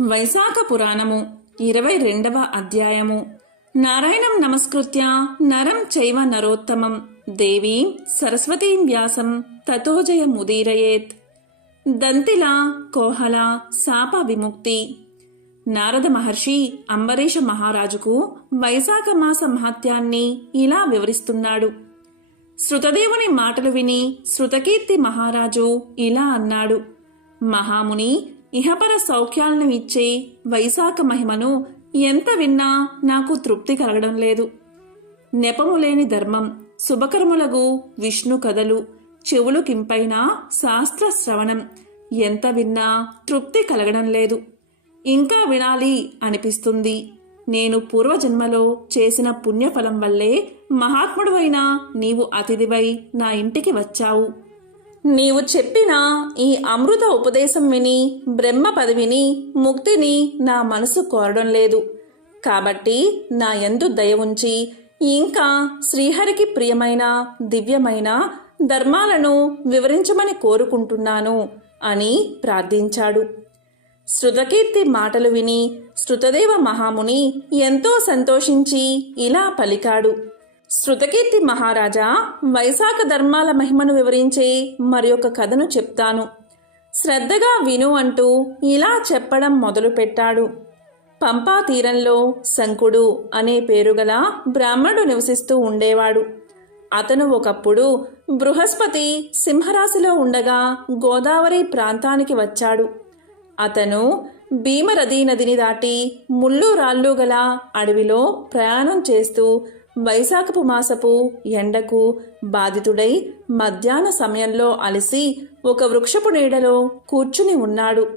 వైశాఖ పురాణము ఇరవై రెండవ అధ్యాయము. నారాయణం నమస్కృత్య నరం చైవ నరోత్తమం. దేవీం సరస్వతీం వ్యాసం తతోజయ ముదీరయేత్. దంతిల కోహల శాప విముక్తి. నారద మహర్షి అంబరీష మహారాజుకు వైశాఖ మాస మహత్యాన్ని ఇలా వివరిస్తున్నాడు. శృతదేవుని మాటలు విని శృతకీర్తి మహారాజు ఇలా అన్నాడు. మహాముని ఇహపర సౌఖ్యాలను ఇచ్చే వైశాఖ మహిమను ఎంత విన్నా నాకు తృప్తి కలగడం లేదు. నెపము లేని ధర్మం శుభకర్ములగు విష్ణు కథలు చెవులు కింపైన శాస్త్ర శ్రవణం ఎంత విన్నా తృప్తి కలగడం లేదు. ఇంకా వినాలి అనిపిస్తుంది. నేను పూర్వజన్మలో చేసిన పుణ్యఫలం వల్లే మహాత్ముడువైన నీవు అతిథివై నా ఇంటికి వచ్చావు. నీవు చెప్పిన ఈ అమృత ఉపదేశం విని బ్రహ్మ పదవిని ముక్తిని నా మనసు కోరడం లేదు. కాబట్టి నా యందు దయ ఉంచి ఇంకా శ్రీహరికి ప్రియమైన దివ్యమైన ధర్మాలను వివరించమని కోరుకుంటున్నాను అని ప్రార్థించాడు. శృతకీర్తి మాటలు విని శృతదేవ మహాముని ఎంతో సంతోషించి ఇలా పలికాడు. శృతకీర్తి మహారాజా వైశాఖ ధర్మాల మహిమను వివరించే మరి ఒక కథను చెప్తాను. శ్రద్ధగా విను అంటూ ఇలా చెప్పడం మొదలుపెట్టాడు. పంపా తీరంలో శంకుడు అనే పేరుగల బ్రాహ్మణుడు నివసిస్తూ ఉండేవాడు. అతను ఒకప్పుడు బృహస్పతి సింహరాశిలో ఉండగా గోదావరి ప్రాంతానికి వచ్చాడు. అతను భీమరథీ నదిని దాటి ముళ్ళు రాళ్ళు గల అడవిలో ప్రయాణం చేస్తూ వైశాఖపు మాసపు ఎండకు బాధితుడై మధ్యాహ్న సమయంలో అలసి ఒక వృక్షపు నీడలో కూర్చుని ఉన్నాడు.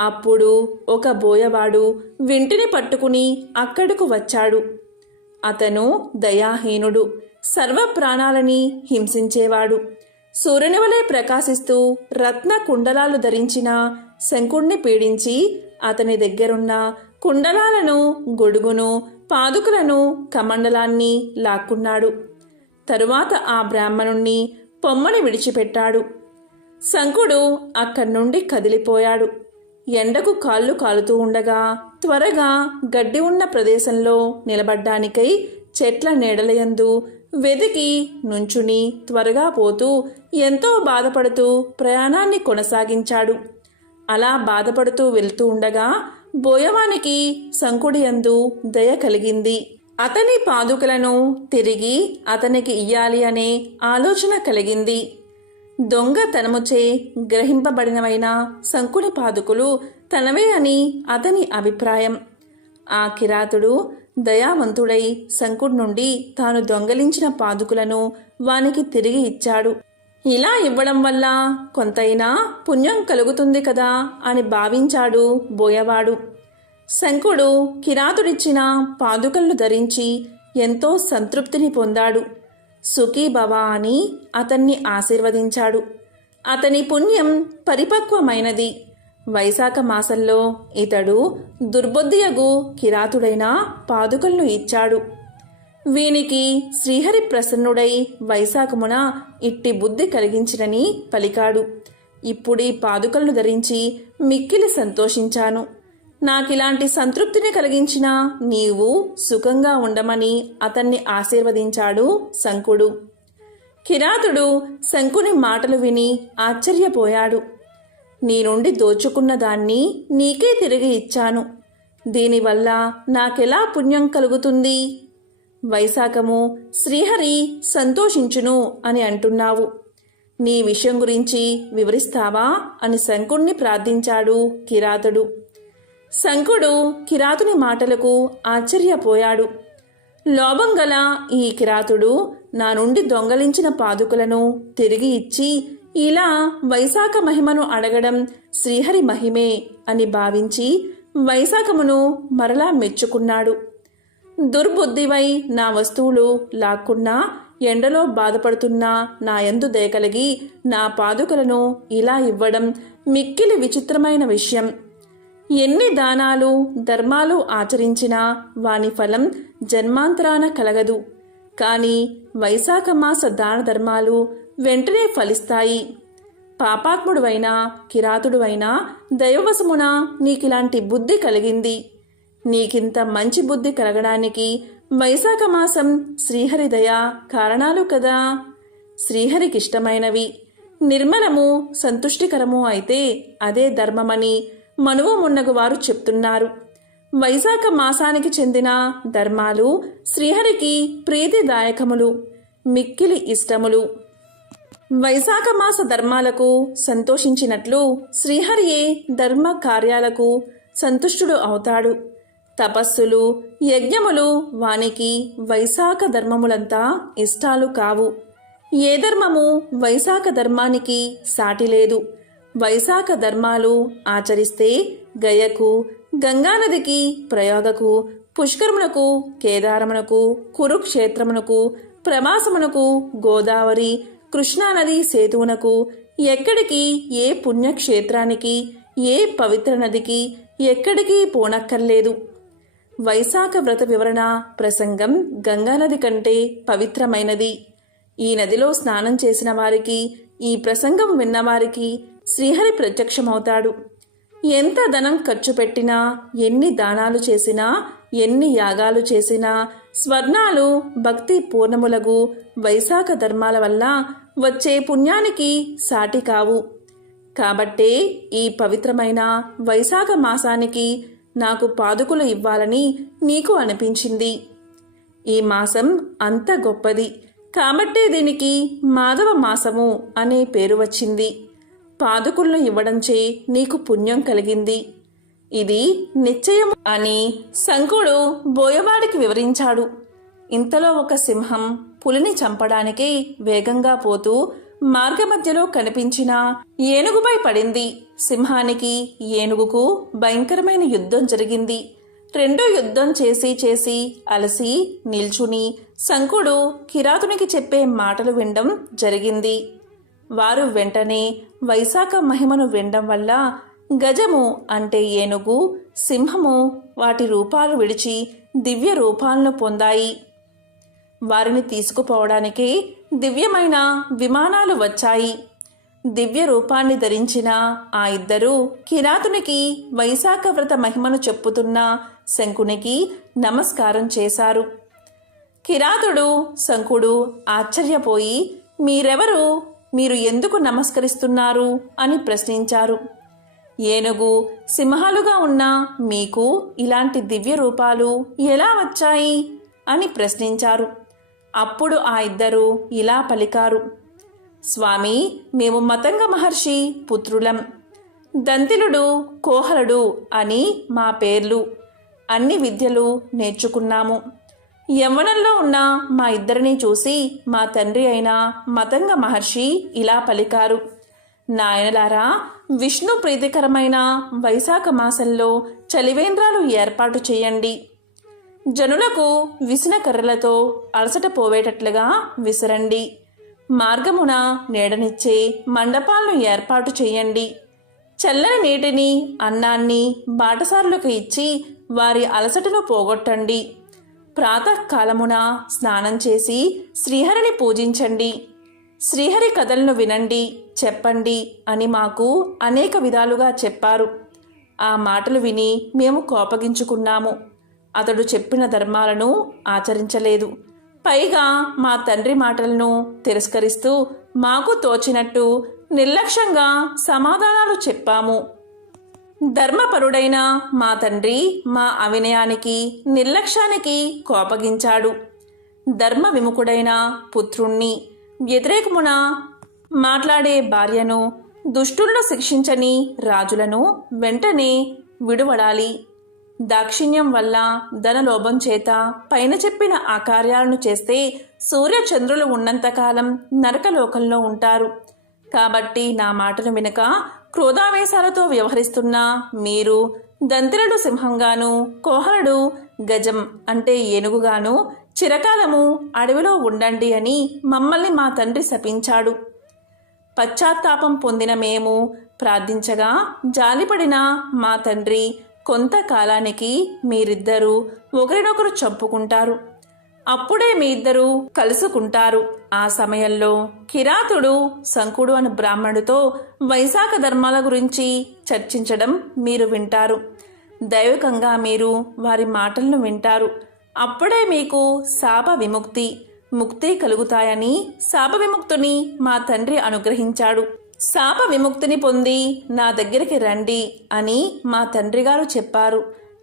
అప్పుడు ఒక బోయవాడు వింటిని పట్టుకుని అక్కడకు వచ్చాడు. అతను దయాహీనుడు సర్వ ప్రాణాలని హింసించేవాడు. సూర్యుని వలె ప్రకాశిస్తూ రత్న కుండలాలు ధరించిన శంకుణ్ణి పీడించి అతని దగ్గరున్న కుండలాలను గొడుగును పాదుకులను కమండలాన్ని లాక్కున్నాడు. తరువాత ఆ బ్రాహ్మణుణ్ణి పొమ్మని విడిచిపెట్టాడు. శంకుడు అక్కడి నుండి కదిలిపోయాడు. ఎండకు కాళ్ళు కాలుతూ ఉండగా త్వరగా గడ్డి ఉన్న ప్రదేశంలో నిలబడ్డానికై చెట్ల నీడలయందు వెదికి నుంచుని త్వరగా పోతూ ఎంతో బాధపడుతూ ప్రయాణాన్ని కొనసాగించాడు. అలా బాధపడుతూ వెళ్తూ ఉండగా బోయవానికి శంకుడి యందు దయ కలిగింది. అతని పాదుకలను తిరిగి అతనికి ఇయ్యాలి అనే ఆలోచన కలిగింది. దొంగతనముచే గ్రహింపబడినవైన శంకుని పాదుకులు తనవే అని అతని అభిప్రాయం. ఆ కిరాతుడు దయావంతుడై శంకుడి నుండి తాను దొంగలించిన పాదుకులను వానికి తిరిగి ఇచ్చాడు. ఇలా ఇవ్వడం వల్ల కొంతైనా పుణ్యం కలుగుతుంది కదా అని భావించాడు బోయవాడు. శంకుడు కిరాతుడిచ్చిన పాదుకలను ధరించి ఎంతో సంతృప్తిని పొందాడు. సుఖీభవ అని అతన్ని ఆశీర్వదించాడు. అతని పుణ్యం పరిపక్వమైనది. వైశాఖ మాసంలో ఇతడు దుర్బుద్ధియగు కిరాతుడైన పాదుకలను ఇచ్చాడు. వీనికి శ్రీహరి ప్రసన్నుడై వైశాఖమున ఇట్టి బుద్ధి కలిగించినని పలికాడు. ఇప్పుడీ పాదుకలను ధరించి మిక్కిలి సంతోషించాను. నాకిలాంటి సంతృప్తిని కలిగించిన నీవు సుఖంగా ఉండమని అతన్ని ఆశీర్వదించాడు శంకుడు. కిరాతుడు శంకుని మాటలు విని ఆశ్చర్యపోయాడు. నీ నుండి దోచుకున్న దాన్ని నీకే తిరిగి ఇచ్చాను. దీనివల్ల నాకెలా పుణ్యం కలుగుతుంది? వైశాఖము శ్రీహరి సంతోషించును అని అంటున్నావు. నీ విషయం గురించి వివరిస్తావా అని శంకుణ్ణి ప్రార్థించాడు కిరాతుడు. శంకుడు కిరాతుని మాటలకు ఆశ్చర్యపోయాడు. లోభం గల ఈ కిరాతుడు నా నుండి దొంగలించిన పాదుకులను తిరిగి ఇచ్చి ఇలా వైశాఖ మహిమను అడగడం శ్రీహరి మహిమే అని భావించి వైశాఖమును మరలా మెచ్చుకున్నాడు. దుర్బుద్ధివై నా వస్తువులు లాక్కున్నా ఎండలో బాధపడుతున్నా నా యందు దయకలిగి నా పాదుకలను ఇలా ఇవ్వడం మిక్కిలి విచిత్రమైన విషయం. ఎన్ని దానాలు ధర్మాలు ఆచరించినా వాని ఫలం జన్మాంతరాన కలగదు. కానీ వైశాఖ మాస దాన ధర్మాలు వెంటనే ఫలిస్తాయి. పాపాత్ముడువైనా కిరాతుడువైనా దైవవశమున నీకిలాంటి బుద్ధి కలిగింది. నీకింత మంచి బుద్ధి కలగడానికి వైశాఖ మాసం శ్రీహరిదయ కారణాలు కదా. శ్రీహరికిష్టమైనవి. నిర్మలము సంతుష్టికరము అయితే అదే ధర్మమని మనువు మున్నగు వారు చెప్తున్నారు. వైశాఖ మాసానికి చెందిన ధర్మాలు శ్రీహరికి ప్రీతిదాయకములు మిక్కిలి ఇష్టములు. వైశాఖ మాస ధర్మాలకు సంతోషించినట్లు శ్రీహరియే ధర్మ కార్యాలకు సంతుష్టుడు అవుతాడు. తపస్సులు యజ్ఞములు వానికి వైశాఖ ధర్మములంతా ఇష్టాలు కావు. ఏ ధర్మము వైశాఖ ధర్మానికి సాటిలేదు వైశాఖ ధర్మాలు ఆచరిస్తే గయకు గంగానదికి ప్రయోగకు పుష్కరమునకు కేదారమునకు కురుక్షేత్రమునకు ప్రవాసమునకు గోదావరి కృష్ణానది సేతువునకు ఎక్కడికి ఏ పుణ్యక్షేత్రానికి ఏ పవిత్ర నదికి ఎక్కడికి పోనక్కర్లేదు. వైశాఖ వ్రత వివరణ ప్రసంగం గంగానది కంటే పవిత్రమైనది. ఈ నదిలో స్నానం చేసిన వారికి ఈ ప్రసంగం విన్నవారికి శ్రీహరి ప్రత్యక్షమవుతాడు. ఎంత ధనం ఖర్చు పెట్టినా ఎన్ని దానాలు చేసినా ఎన్ని యాగాలు చేసినా స్వర్ణాలు భక్తి పూర్ణములగు వైశాఖ ధర్మాల వల్ల వచ్చే పుణ్యానికి సాటి కావు. కాబట్టే ఈ పవిత్రమైన వైశాఖ మాసానికి నాకు పాదుకులు ఇవ్వాలని నీకు అనిపించింది. ఈ మాసం అంత గొప్పది. కాబట్టే దీనికి మాధవ మాసము అనే పేరు వచ్చింది. పాదుకులను ఇవ్వడంచే నీకు పుణ్యం కలిగింది. ఇది నిశ్చయం అని శంకుడు బోయవాడికి వివరించాడు. ఇంతలో ఒక సింహం పులిని చంపడానికి వేగంగా పోతూ మార్గమధ్యలో కనిపించిన ఏనుగుపై పడింది. సింహానికి ఏనుగుకు భయంకరమైన యుద్ధం జరిగింది. రెండో యుద్ధం చేసి చేసి అలసి నిల్చుని శంకుడు కిరాతునికి చెప్పే మాటలు వినడం జరిగింది. వారు వెంటనే వైశాఖ మహిమను వినడం వల్ల గజము అంటే ఏనుగు సింహము వాటి రూపాలు విడిచి దివ్య రూపాలను పొందాయి. వారిని తీసుకుపోవడానికి దివ్యమైన విమానాలు వచ్చాయి. దివ్య రూపాన్ని ధరించిన ఆ ఇద్దరూ కిరాతునికి వైశాఖ వ్రత మహిమను చెప్పుతున్న శంకునికి నమస్కారం చేశారు. కిరాతుడు శంకుడు ఆశ్చర్యపోయి మీరెవరు? మీరు ఎందుకు నమస్కరిస్తున్నారు? అని ప్రశ్నించారు. ఏనుగు సింహాలుగా ఉన్న మీకు ఇలాంటి దివ్య రూపాలు ఎలా వచ్చాయి? అని ప్రశ్నించారు. అప్పుడు ఆ ఇద్దరు ఇలా పలికారు. స్వామి మేము మతంగ మహర్షి పుత్రులం. దంతిలుడు కోహలుడు అని మా పేర్లు. అన్ని విద్యలు నేర్చుకున్నాము. యవ్వనంలో ఉన్న మా ఇద్దరిని చూసి మా తండ్రి అయిన మతంగ మహర్షి ఇలా పలికారు. నాయనలారా విష్ణు ప్రీతికరమైన వైశాఖ మాసంలో చలివేంద్రాలు ఏర్పాటు చేయండి. జనులకు విసిన కర్రలతో అలసట పోవేటట్లుగా విసరండి. మార్గమున నీడనిచ్చే మండపాలను ఏర్పాటు చేయండి. చల్లని నీటిని అన్నాన్ని బాటసారులకు ఇచ్చి వారి అలసటను పోగొట్టండి. ప్రాతకాలమున స్నానం చేసి శ్రీహరిని పూజించండి. శ్రీహరి కథలను వినండి చెప్పండి అని మాకు అనేక విధాలుగా చెప్పారు. ఆ మాటలు విని మేము కోపగించుకున్నాము. అతడు చెప్పిన ధర్మాలను ఆచరించలేదు. పైగా మా తండ్రి మాటలను తిరస్కరిస్తూ మాకు తోచినట్టు నిర్లక్ష్యంగా సమాధానాలు చెప్పాము. ధర్మపరుడైన మా తండ్రి మా అవినయానికి నిర్లక్ష్యానికి కోపగించాడు. ధర్మ విముఖుడైన పుత్రుణ్ణి వ్యతిరేకమున మాట్లాడే భార్యను దుష్టులను శిక్షించని రాజులను వెంటనే విడువడాలి. దాక్షిణ్యం వల్ల ధనలోభం చేత పైన చెప్పిన ఆ కార్యాలను చేస్తే సూర్యచంద్రులు ఉన్నంతకాలం నరకలోకంలో ఉంటారు. కాబట్టి నా మాటను వినక క్రోధావేశాలతో వ్యవహరిస్తున్న మీరు దంతిరుడు సింహంగాను కోహరుడు గజం అంటే ఏనుగుగాను చిరకాలము అడవిలో ఉండండి అని మమ్మల్ని మా తండ్రి శపించాడు. పశ్చాత్తాపం పొందిన మేము ప్రార్థించగా జాలిపడిన మా తండ్రి కొంతకాలానికి మీరిద్దరూ ఒకరినొకరు చంపుకుంటారు. అప్పుడే మీ ఇద్దరు కలుసుకుంటారు. ఆ సమయంలో కిరాతుడు శంకుడు అనే బ్రాహ్మణుడితో వైశాఖ ధర్మాల గురించి చర్చించడం మీరు వింటారు. దైవికంగా మీరు వారి మాటలను వింటారు. అప్పుడే మీకు శాప విముక్తి ముక్తి కలుగుతాయని శాప విముక్తిని మా తండ్రి అనుగ్రహించాడు. శాప విముక్తిని పొంది నా దగ్గరికి రండి అని మా తండ్రి గారు చెప్పారు.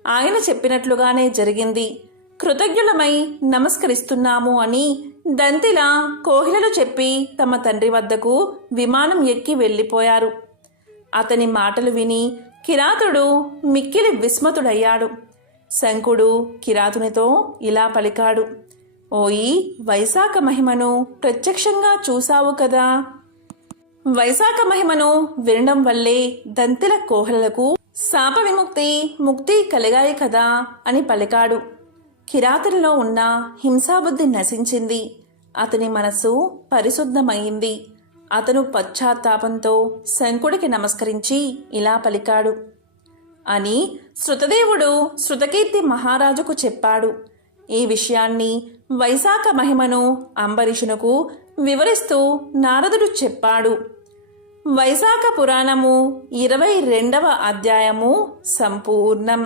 ఆయన చెప్పినట్లుగానే జరిగింది. కృతజ్ఞులమై నమస్కరిస్తున్నాము అని దంతిలా కోహిలలు చెప్పి తమ తండ్రి వద్దకు విమానం ఎక్కి వెళ్ళిపోయారు. అతని మాటలు విని కిరాతుడు మిక్కిలి విస్మతుడయ్యాడు. శంకుడు కిరాతునితో ఇలా పలికాడు. ఓయి వైశాఖ మహిమను ప్రత్యక్షంగా చూశావు కదా! వైశాఖ మహిమను వినడం వల్లే దంతిల కోహలకు శాప విముక్తి ముక్తి కలిగాయి కదా అని పలికాడు. కిరాతనలో ఉన్న హింసాబుద్ధి నశించింది. అతని మనసు పరిశుద్ధమైంది. అతను పశ్చాత్తాపంతో శంకుడికి నమస్కరించి ఇలా పలికాడు. అని శృతదేవుడు శృతకీర్తి మహారాజుకు చెప్పాడు. ఈ విషయాన్ని వైశాఖ మహిమను అంబరీషునకు వివరిస్తూ నారదుడు చెప్పాడు. వైశాఖ పురాణము ఇరవై రెండవ అధ్యాయము సంపూర్ణం.